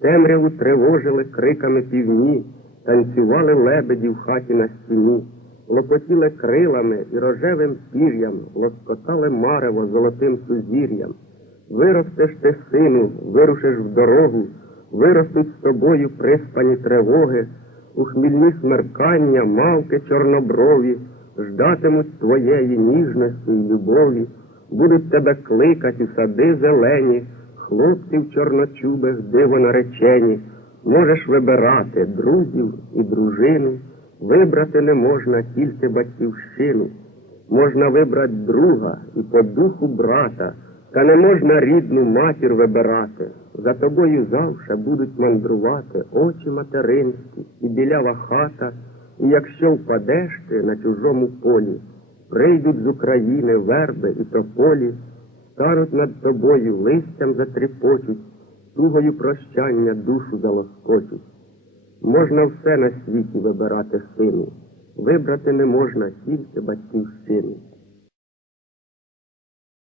Темряву тривожили криками півні, танцювали лебеді в хаті на стіні, лопотіли крилами і рожевим пір'ям, лоскотали марево золотим сузір'ям. Виростеш ти, сину, вирушиш в дорогу, виростуть з тобою приспані тривоги, у хмільні смеркання, мавки чорноброві, ждатимуть твоєї ніжності й любові, будуть тебе кликать у сади зелені, хлопців чорночубих диво наречені. Можеш вибирати друзів і дружину, вибрати не можна тільки батьківщину. Можна вибрати друга і по духу брата, та не можна рідну матір вибирати. За тобою завше будуть мандрувати очі материнські і білява хата, і якщо впадеш ти на чужому полі, прийдуть з України верби і тополі, стануть над тобою листям затріпочуть, тугою прощання душу залоскочуть. Можна все на світі вибирати сину, вибрати не можна тільки батьківщину.